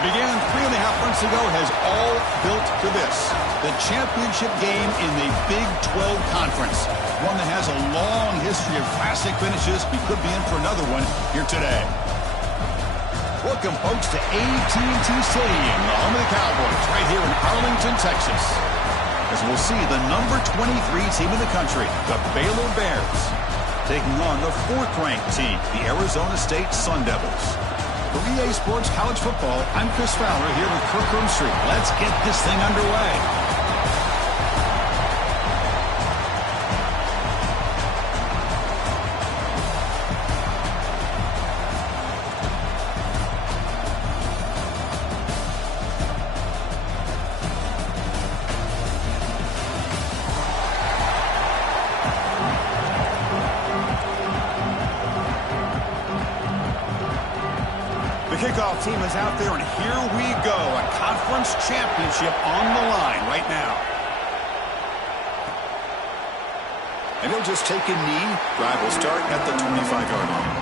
What began 3.5 months ago has all built to this. The championship game in the Big 12 Conference. One that has a long history of classic finishes. We could be in for another one here today. Welcome, folks, to AT&T Stadium, the home of the Cowboys, right here in Arlington, Texas. As we'll see the number 23 team in the country, the Baylor Bears, taking on the 4th-ranked team, the Arizona State Sun Devils. For EA Sports College Football, I'm Chris Fowler here with Kirk Street. Let's get this thing underway. Kickoff team is out there, and here we go. A conference championship on the line right now. And he'll just take a knee. Drive will start at the 25-yard line.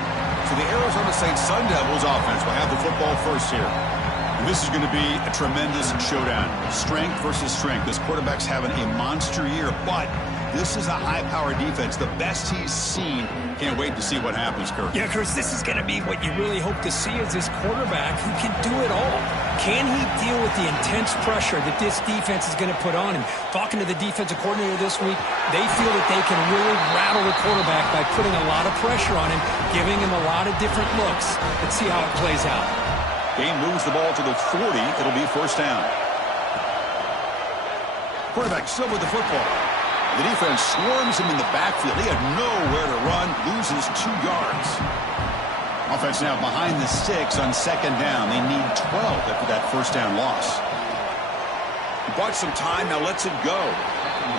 So the Arizona State Sun Devils offense will have the football first here. And this is going to be a tremendous showdown. Strength versus strength. This quarterback's having a monster year, but this is a high-powered defense, the best he's seen. Can't wait to see what happens, Kirk. Yeah, Chris, this is going to be what you really hope to see is this quarterback who can do it all. Can he deal with the intense pressure that this defense is going to put on him? Talking to the defensive coordinator this week, they feel that they can really rattle the quarterback by putting a lot of pressure on him, giving him a lot of different looks. Let's see how it plays out. Game moves the ball to the 40. It'll be first down. Quarterback still with the football. The defense swarms him in the backfield. He had nowhere to run, loses 2 yards. Offense now behind the sticks on second down. They need 12 after that first down loss. He bought some time, now lets it go.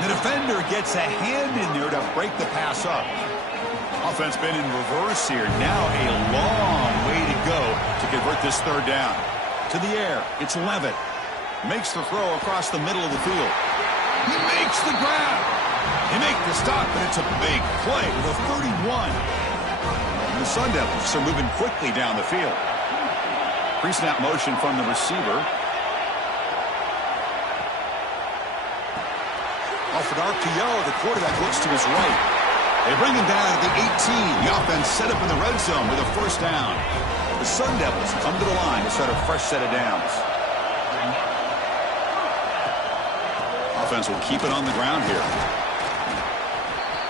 The defender gets a hand in there to break the pass up. Offense been in reverse here. Now a long way to go to convert this third down. To the air, it's Levitt. Makes the throw across the middle of the field. He makes the grab. They make the stop, but it's a big play with a 31. And the Sun Devils are moving quickly down the field. Pre-snap motion from the receiver. Off an RPO, the quarterback looks to his right. They bring him down at the 18. The offense set up in the red zone with a first down. The Sun Devils come to the line to start a fresh set of downs. Offense will keep it on the ground here.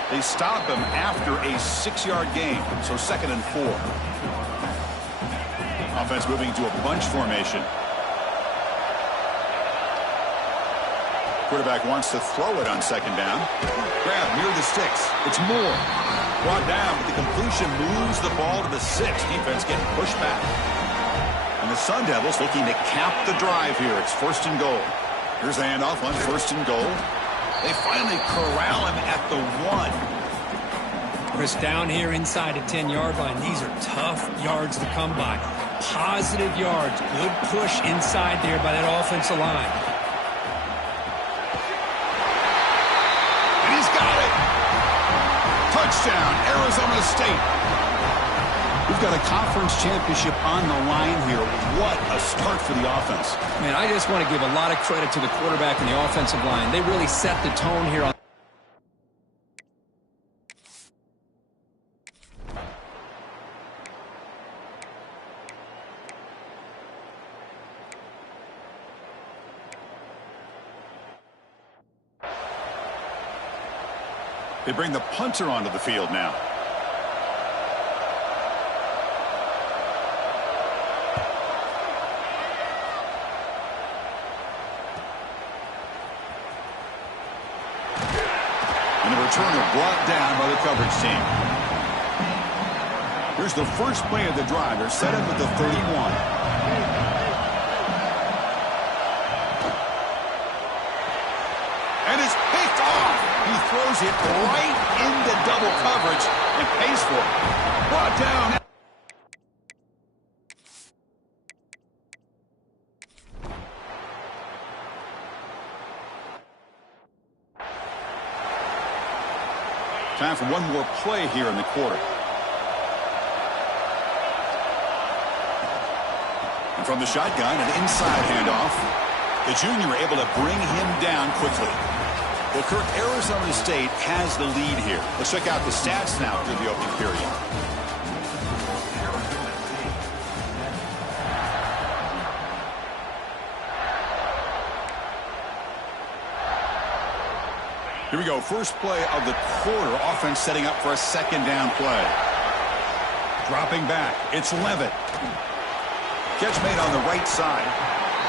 They stop him after a 6-yard gain, so 2nd and 4. Offense moving to a bunch formation. Quarterback wants to throw it on second down. Grab near the sticks. It's Moore. Brought down, but the completion moves the ball to the 6. Defense getting pushed back. And the Sun Devils looking to cap the drive here. It's 1st and goal. Here's the handoff on 1st and goal. They finally corral him at the 1. Chris, down here inside the 10-yard line, these are tough yards to come by. Positive yards. Good push inside there by that offensive line. And he's got it. Touchdown, Arizona State. We've got a conference championship on the line here. What a start for the offense. Man, I just want to give a lot of credit to the quarterback and the offensive line. They really set the tone here on. They bring the punter onto the field now. And the returner brought down by the coverage team. Here's the first play of the drive. They're set up at the 31. And it's picked off. He throws it right into double coverage and pays for it. Brought down. Time for one more play here in the quarter. And from the shotgun, an inside handoff. The junior able to bring him down quickly. Well, Kirk, Arizona State has the lead here. Let's check out the stats now through the opening period. Here we go. First play of the quarter. Offense setting up for a second down play. Dropping back. It's Levitt. Catch made on the right side.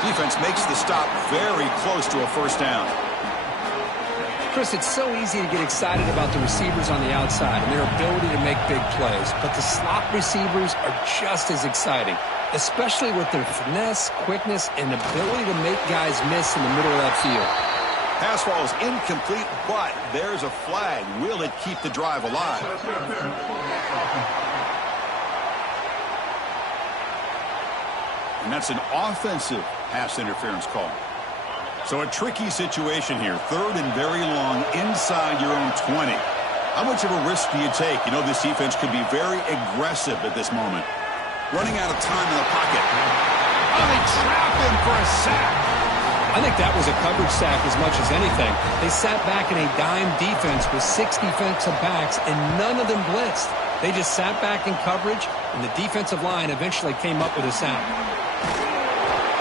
Defense makes the stop very close to a first down. Chris, it's so easy to get excited about the receivers on the outside and their ability to make big plays. But the slot receivers are just as exciting, especially with their finesse, quickness, and ability to make guys miss in the middle of that field. Pass ball is incomplete, but there's a flag. Will it keep the drive alive? And that's an offensive pass interference call. So a tricky situation here. Third and very long inside your own 20. How much of a risk do you take? You know this defense could be very aggressive at this moment. Running out of time in the pocket. Oh, they trap him for a sack. I think that was a coverage sack as much as anything. They sat back in a dime defense with 6 defensive backs, and none of them blitzed. They just sat back in coverage, and the defensive line eventually came up with a sack.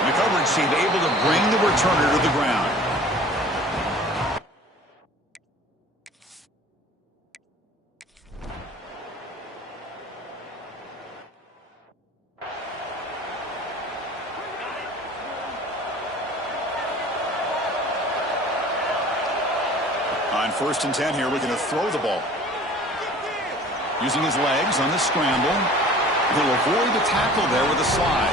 And the coverage seemed able to bring the returner to the ground. On 1st and 10 here, we're going to throw the ball. Using his legs on the scramble. He'll avoid the tackle there with a slide.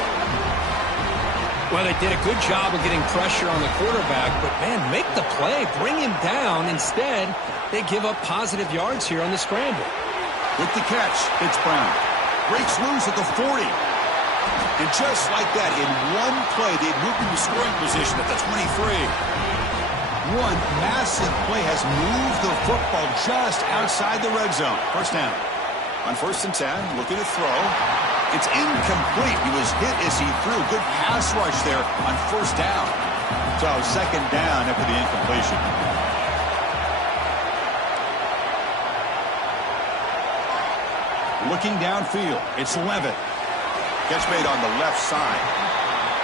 Well, they did a good job of getting pressure on the quarterback, but, man, make the play. Bring him down. Instead, they give up positive yards here on the scramble. With the catch, it's Brown. Breaks loose at the 40. And just like that, in one play, they'd moved into scoring position at the 23. One massive play has moved the football just outside the red zone. First down. On 1st and 10, looking to throw. It's incomplete. He was hit as he threw. Good pass rush there on 1st down. So 2nd down after the incompletion. Looking downfield, it's Levitt. Catch made on the left side.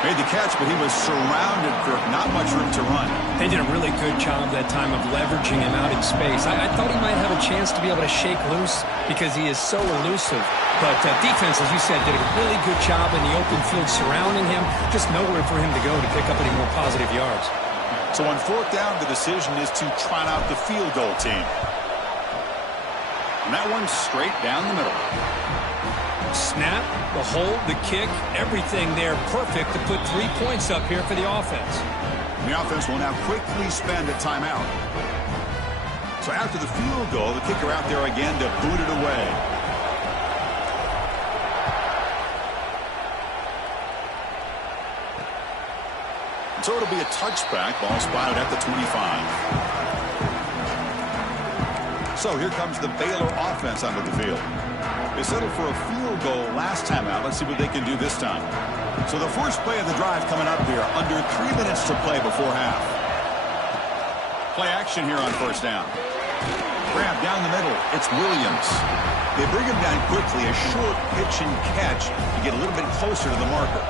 Made the catch, but he was surrounded, Kirk. Not much room to run. They did a really good job that time of leveraging him out in space. I thought he might have a chance to be able to shake loose because he is so elusive. But defense, as you said, did a really good job in the open field surrounding him. Just nowhere for him to go to pick up any more positive yards. So on 4th down, the decision is to trot out the field goal team. And that one's straight down the middle. Snap, the hold, the kick, everything there perfect to put 3 points up here for the offense. And the offense will now quickly spend a timeout. So after the field goal, the kicker out there again to boot it away. And so it'll be a touchback. Ball spotted at the 25. So here comes the Baylor offense onto the field. They settled for a field goal last time out. Let's see what they can do this time. So the first play of the drive coming up here. Under 3 minutes to play before half. Play action here on 1st down. Grab down the middle. It's Williams. They bring him down quickly. A short pitch and catch to get a little bit closer to the marker.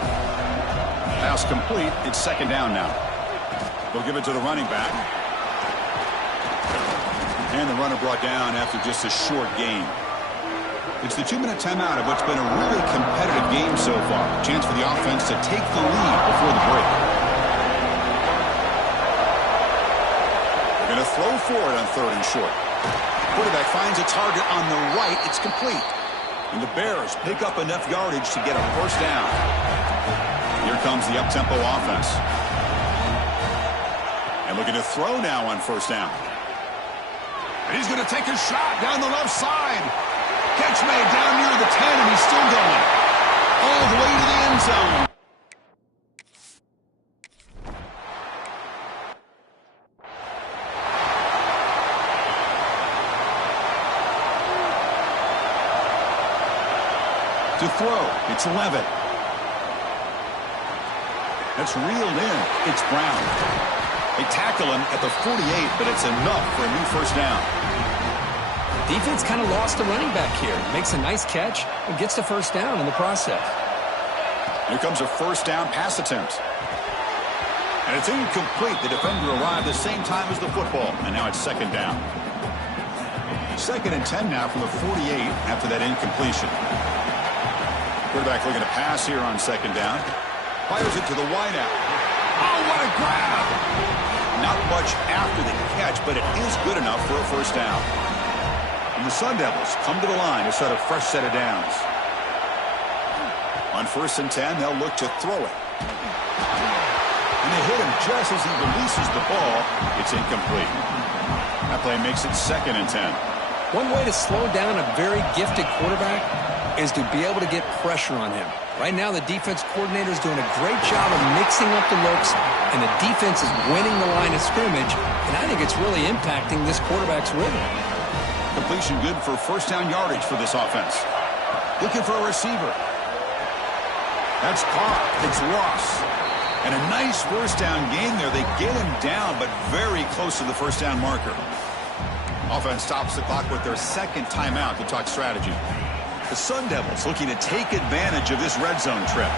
Pass complete. It's 2nd down now. They'll give it to the running back. And the runner brought down after just a short gain. It's the 2-minute timeout of what's been a really competitive game so far. Chance for the offense to take the lead before the break. They're going to throw for it on 3rd and short. Quarterback finds a target on the right. It's complete. And the Bears pick up enough yardage to get a 1st down. Here comes the up-tempo offense. And looking to throw now on 1st down. And he's going to take a shot down the left side. Catch made down near the 10, and he's still going. All the way to the end zone. To throw, it's Levitt. That's reeled in. It's Brown. They tackle him at the 48, but it's enough for a new first down. Defense kind of lost a running back here. Makes a nice catch and gets the first down in the process. Here comes a first down pass attempt. And it's incomplete. The defender arrived the same time as the football. And now it's second down. 2nd and 10 now from the 48 after that incompletion. Quarterback looking to pass here on second down. Fires it to the wideout. Oh, what a grab! Not much after the catch, but it is good enough for a first down. And the Sun Devils come to the line to start a fresh set of downs. On 1st and 10, they'll look to throw it. And they hit him just as he releases the ball. It's incomplete. That play makes it 2nd and 10. One way to slow down a very gifted quarterback is to be able to get pressure on him. Right now, the defense coordinator is doing a great job of mixing up the looks, and the defense is winning the line of scrimmage, and I think it's really impacting this quarterback's rhythm. Completion good for first down yardage for this offense. Looking for a receiver. That's Carr. It's Ross. And a nice first down game there. They get him down, but very close to the first down marker. Offense stops the clock with their 2nd timeout to talk strategy. The Sun Devils looking to take advantage of this red zone trip.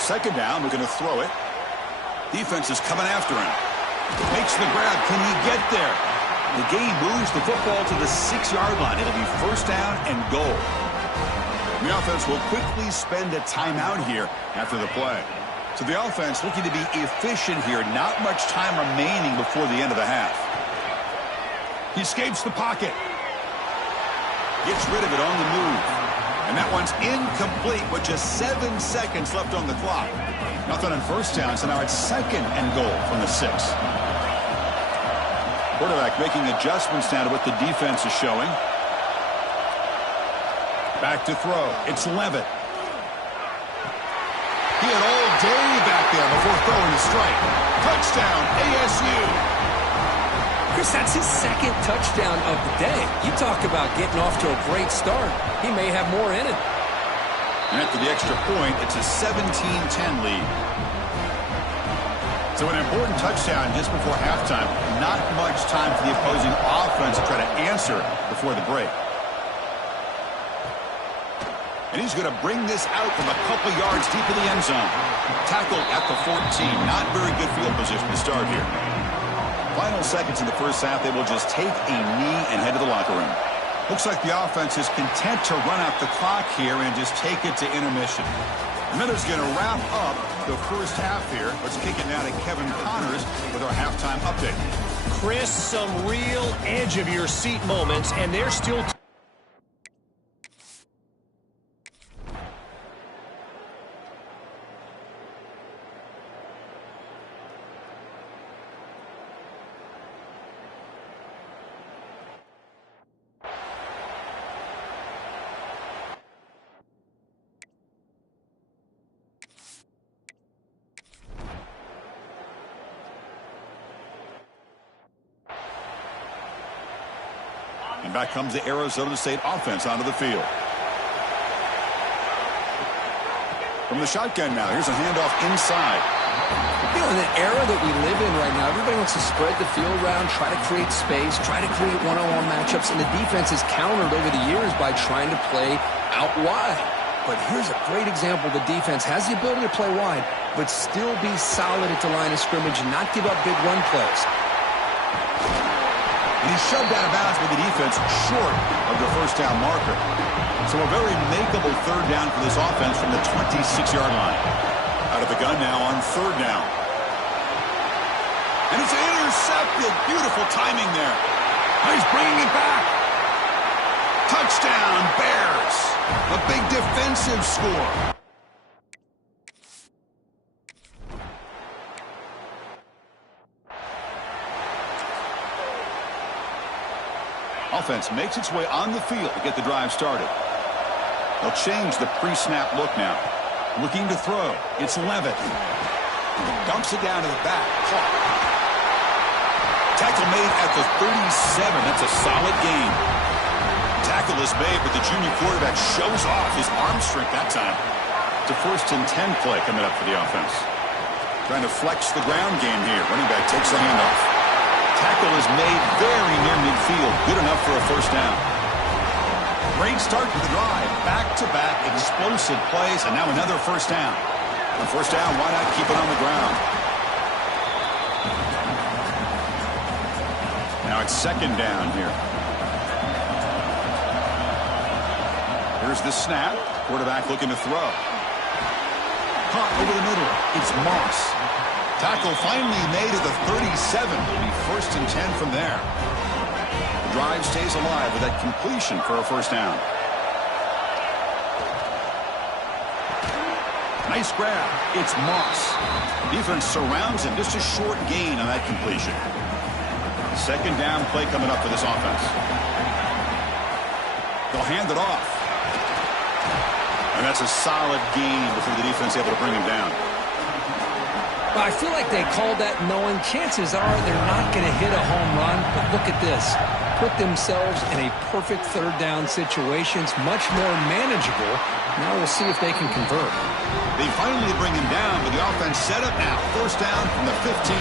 Second down, looking to throw it. Defense is coming after him. Makes the grab. Can he get there? The game moves the football to the 6-yard line. It'll be first down and goal. The offense will quickly spend a timeout here after the play. So the offense looking to be efficient here. Not much time remaining before the end of the half. He escapes the pocket. Gets rid of it on the move. And that one's incomplete with just 7 seconds left on the clock. Nothing on first down, so now it's 2nd and goal from the 6. Quarterback making adjustments now to what the defense is showing. Back to throw. It's Levitt. He had all day back there before throwing the strike. Touchdown, ASU. Chris, that's his 2nd touchdown of the day. You talk about getting off to a great start. He may have more in it. And after the extra point, it's a 17-10 lead. So an important touchdown just before halftime. Not much time for the opposing offense to try to answer before the break. And he's going to bring this out from a couple yards deep in the end zone. Tackled at the 14. Not very good field position to start here. Final seconds in the first half, they will just take a knee and head to the locker room. Looks like the offense is content to run out the clock here and just take it to intermission. Miller's going to wrap up the first half here. Let's kick it now to Kevin Connors with our halftime update. Chris, some real edge-of-your-seat moments, and they're still... And back comes the Arizona State offense onto the field. From the shotgun now, here's a handoff inside. You know, in the era that we live in right now, everybody wants to spread the field around, try to create space, try to create one-on-one matchups, and the defense is countered over the years by trying to play out wide. But here's a great example. The defense has the ability to play wide, but still be solid at the line of scrimmage and not give up big run plays. And he's shoved out of bounds by the defense short of the first down marker. So a very makeable third down for this offense from the 26-yard line. Out of the gun now on third down. And it's intercepted. Beautiful timing there. Now he's bringing it back. Touchdown, Bears. A big defensive score. Offense makes its way on the field to get the drive started. They'll change the pre-snap look now. Looking to throw. It's Levitt. Dumps it down to the back. Tackle made at the 37. That's a solid gain. tackle is made, but the junior quarterback shows off his arm strength that time. It's a 1st and 10 play coming up for the offense. Trying to flex the ground game here. Running back takes the handoff. Tackle is made very near midfield. Good enough for a 1st down. Great start to the drive. Back-to-back explosive plays, and now another 1st down. On 1st down, why not keep it on the ground? Now it's 2nd down here. Here's the snap. Quarterback looking to throw. Caught over the middle. It's Moss. Tackle finally made at the 37. It'll be 1st and 10 from there. The drive stays alive with that completion for a 1st down. Nice grab. It's Moss. Defense surrounds him. Just a short gain on that completion. 2nd down play coming up for this offense. They'll hand it off. And that's a solid gain before the defense able to bring him down. Well, I feel like they called that knowing chances are they're not going to hit a home run. But look at this. Put themselves in a perfect 3rd down situation. It's much more manageable. Now we'll see if they can convert. They finally bring him down, but the offense set up now. 1st down from the 15.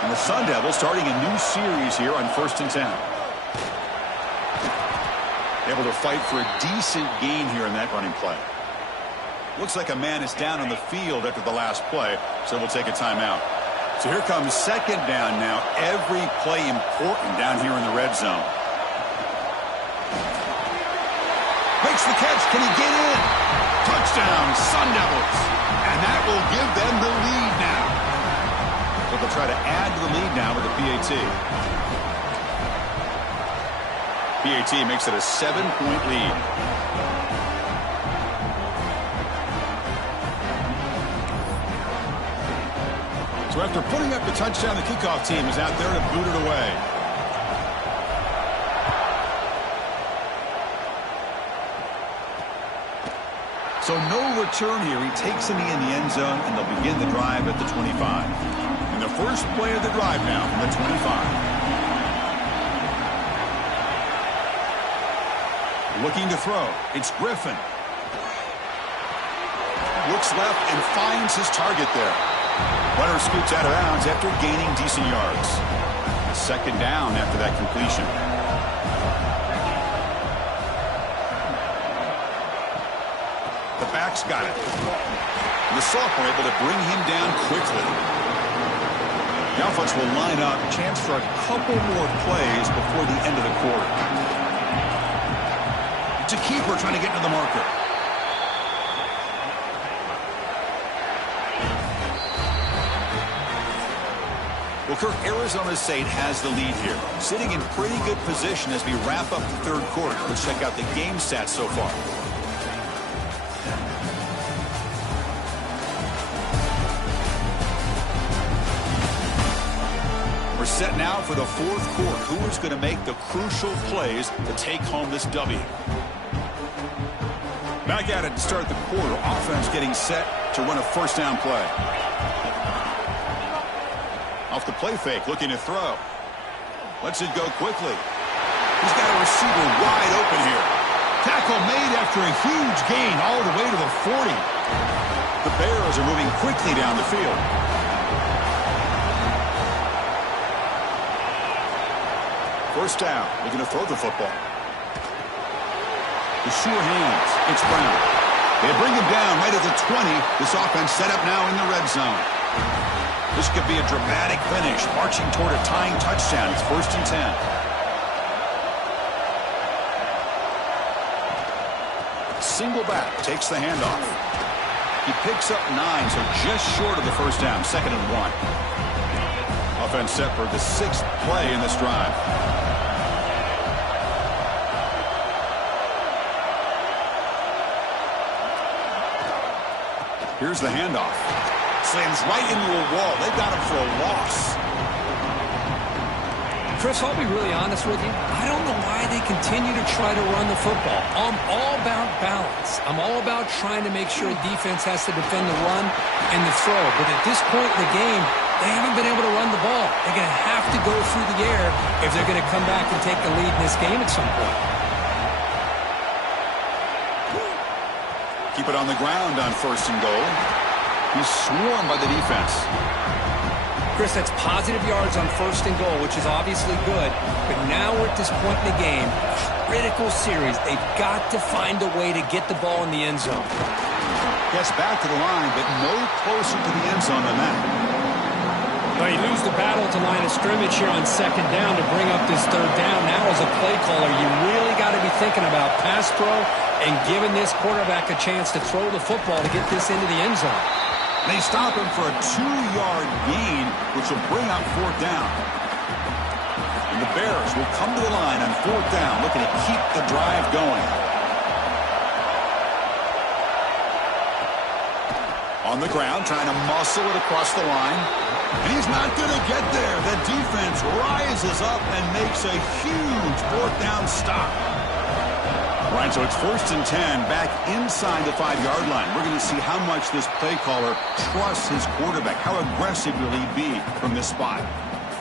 And the Sun Devils starting a new series here on 1st and 10. Able to fight for a decent gain here in that running play. Looks like a man is down on the field after the last play, so we'll take a timeout. So here comes 2nd down now. Every play important down here in the red zone. Makes the catch. Can he get in? Touchdown, Sun Devils. And that will give them the lead now. So they'll try to add to the lead now with the PAT. PAT makes it a 7-point lead. So after putting up the touchdown, the kickoff team is out there to boot it away. So no return here. He takes a knee in the end zone, and they'll begin the drive at the 25. And the first play of the drive now from the 25. Looking to throw. It's Griffin. Looks left and finds his target there. Runner scoots out of bounds after gaining decent yards. 2nd down after that completion. The back's got it. And the sophomore able to bring him down quickly. The offense will line up. Chance for a couple more plays before the end of the quarter. It's a keeper trying to get to the marker. Well, Kirk, Arizona State has the lead here. Sitting in pretty good position as we wrap up the 3rd quarter. Let's check out the game stats so far. We're set now for the 4th quarter. Who is going to make the crucial plays to take home this W? Back at it to start the quarter. Offense getting set to run a 1st down play. Off the play fake, looking to throw. Lets it go quickly. He's got a receiver wide open here. Tackle made after a huge gain all the way to the 40. The Bears are moving quickly down the field. First down, looking to throw the football. The sure hands. It's Brown. They bring him down right at the 20. This offense set up now in the red zone. This could be a dramatic finish, marching toward a tying touchdown. It's 1st and 10. Single back, takes the handoff. He picks up 9, so just short of the 1st down, 2nd and 1. Offense set for the 6th play in this drive. Here's the handoff. Slams right into a wall. They got him for a loss. Chris, I'll be really honest with you. I don't know why they continue to try to run the football. I'm all about balance. I'm all about trying to make sure defense has to defend the run and the throw. But at this point in the game, they haven't been able to run the ball. They're going to have to go through the air if they're going to come back and take the lead in this game at some point. Keep it on the ground on 1st and goal. He's swarmed by the defense. Chris, that's positive yards on 1st and goal, which is obviously good. But now we're at this point in the game, critical series. They've got to find a way to get the ball in the end zone. Gets back to the line, but no closer to the end zone than that. Well, you lose the battle at the line of scrimmage here on 2nd down to bring up this 3rd down. Now as a play caller, you really got to be thinking about pass pro and giving this quarterback a chance to throw the football to get this into the end zone. They stop him for a 2-yard gain, which will bring up 4th down. And the Bears will come to the line on 4th down, looking to keep the drive going. On the ground, trying to muscle it across the line. And he's not going to get there. The defense rises up and makes a huge 4th down stop. Right, so it's 1st and 10, back inside the 5-yard line. We're going to see how much this play caller trusts his quarterback. How aggressive will he be from this spot?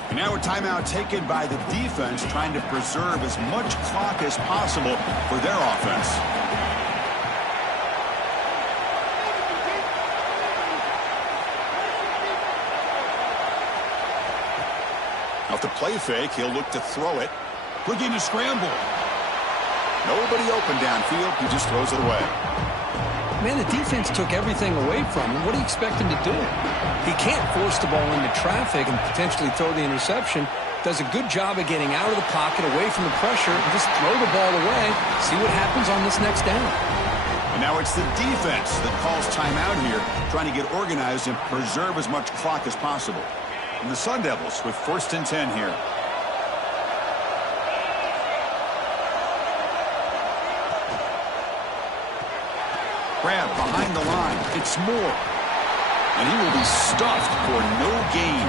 And now a timeout taken by the defense, trying to preserve as much clock as possible for their offense. Off the play fake, he'll look to throw it. Looking to scramble. Nobody open downfield. He just throws it away. Man, the defense took everything away from him. What do you expect him to do? He can't force the ball into traffic and potentially throw the interception. Does a good job of getting out of the pocket, away from the pressure, and just throw the ball away. See what happens on this next down. And now it's the defense that calls timeout here, trying to get organized and preserve as much clock as possible. And the Sun Devils with 1st and 10 here. Grab behind the line. It's Moore. And he will be stuffed for no gain.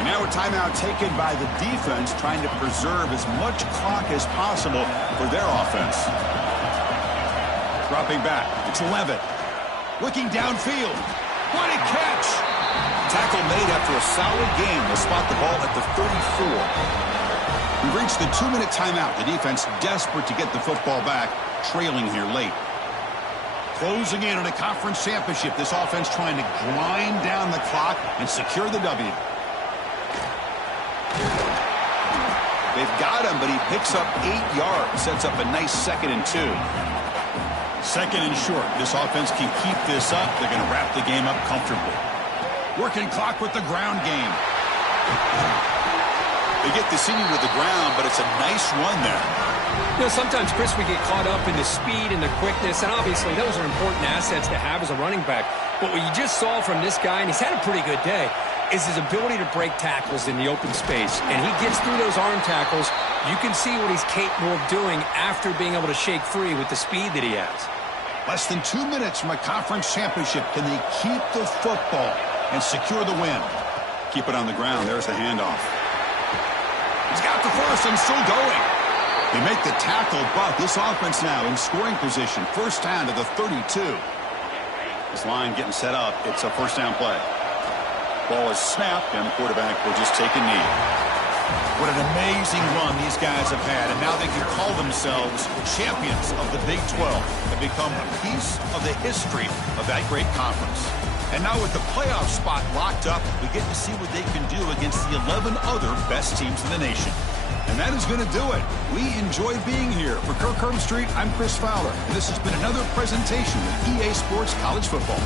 And now a timeout taken by the defense, trying to preserve as much clock as possible for their offense. Dropping back. It's Levitt. Looking downfield. What a catch! Tackle made after a solid gain. They'll spot the ball at the 34. We've reached the 2-minute timeout. The defense desperate to get the football back, trailing here late. Closing in on a conference championship. This offense trying to grind down the clock and secure the W. They've got him, but he picks up 8 yards. Sets up a nice 2nd and 2. 2nd and short. This offense can keep this up. They're going to wrap the game up comfortably. Working clock with the ground game. They get the senior to the ground, but it's a nice run there. You know, sometimes, Chris, we get caught up in the speed and the quickness, and obviously those are important assets to have as a running back. But what you just saw from this guy, and he's had a pretty good day, is his ability to break tackles in the open space. And he gets through those arm tackles. You can see what he's capable of doing after being able to shake free with the speed that he has. Less than 2 minutes from a conference championship. Can they keep the football and secure the win? Keep it on the ground. There's the handoff. He's got the first and still going. They make the tackle, but this offense now in scoring position. 1st down to the 32. This line getting set up. It's a 1st down play. Ball is snapped, and the quarterback will just take a knee. What an amazing run these guys have had, and now they can call themselves champions of the Big 12 and become a piece of the history of that great conference. And now with the playoff spot locked up, we get to see what they can do against the 11 other best teams in the nation. And that is going to do it. We enjoyed being here. For Kirk Street, I'm Chris Fowler, and this has been another presentation of EA Sports College Football.